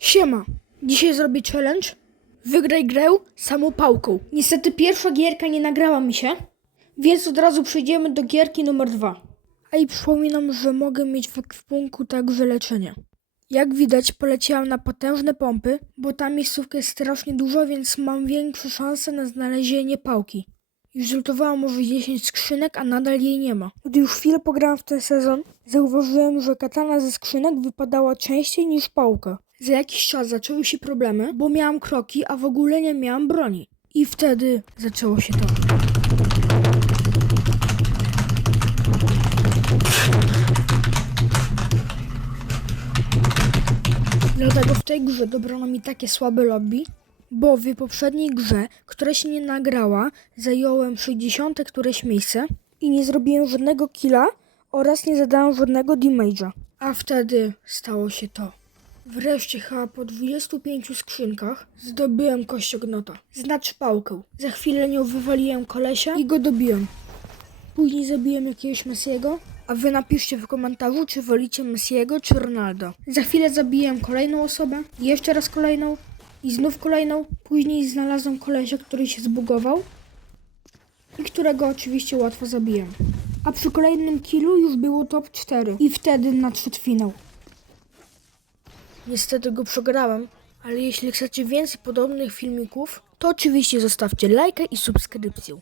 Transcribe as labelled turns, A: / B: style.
A: Siema, dzisiaj zrobię challenge. Wygraj grę samą pałką. Niestety pierwsza gierka nie nagrała mi się, więc od razu przejdziemy do gierki numer dwa. A i przypominam, że mogę mieć w ekwipunku także leczenie. Jak widać, poleciałam na potężne pompy, bo ta miejscówka jest strasznie dużo, więc mam większe szanse na znalezienie pałki. Już zlutowałam może 10 skrzynek, a nadal jej nie ma. Gdy już chwilę pograłam w ten sezon, zauważyłem, że katana ze skrzynek wypadała częściej niż pałka. Za jakiś czas zaczęły się problemy, bo miałam kroki, a w ogóle nie miałam broni. I wtedy zaczęło się to. Dlatego w tej grze dobrano mi takie słabe lobby, bo w poprzedniej grze, która się nie nagrała, zająłem 60 któreś miejsce i nie zrobiłem żadnego killa oraz nie zadałem żadnego damage'a. A wtedy stało się to. Wreszcie chyba po 25 skrzynkach zdobyłem kościognota, znaczy pałkę. Za chwilę nią wywaliłem kolesia i go dobiłem. Później zabiłem jakiegoś Messiego, a wy napiszcie w komentarzu, czy wolicie Messiego czy Ronaldo. Za chwilę zabiłem kolejną osobę, jeszcze raz kolejną i znów kolejną. Później znalazłem kolesia, który się zbugował i którego oczywiście łatwo zabiłem. A przy kolejnym killu już było top 4 i wtedy nadszedł finał. Niestety go przegrałem, ale jeśli chcecie więcej podobnych filmików, to oczywiście zostawcie lajka i subskrypcję.